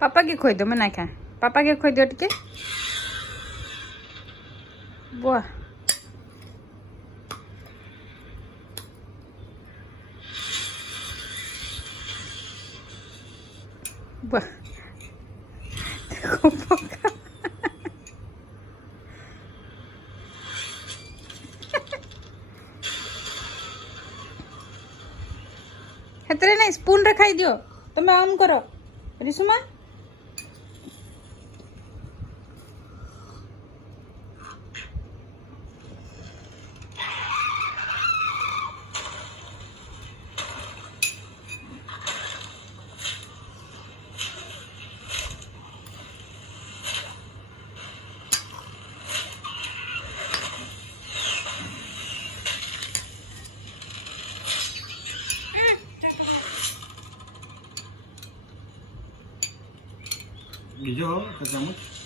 पापा के खोई दो मैं ना खाए पापा के खोई दो टिके वाह वाह देखो पका हेतरे नहीं स्पून रे खाई दियो तुम्हें आम करो रिसुमा Hijau, kacamut.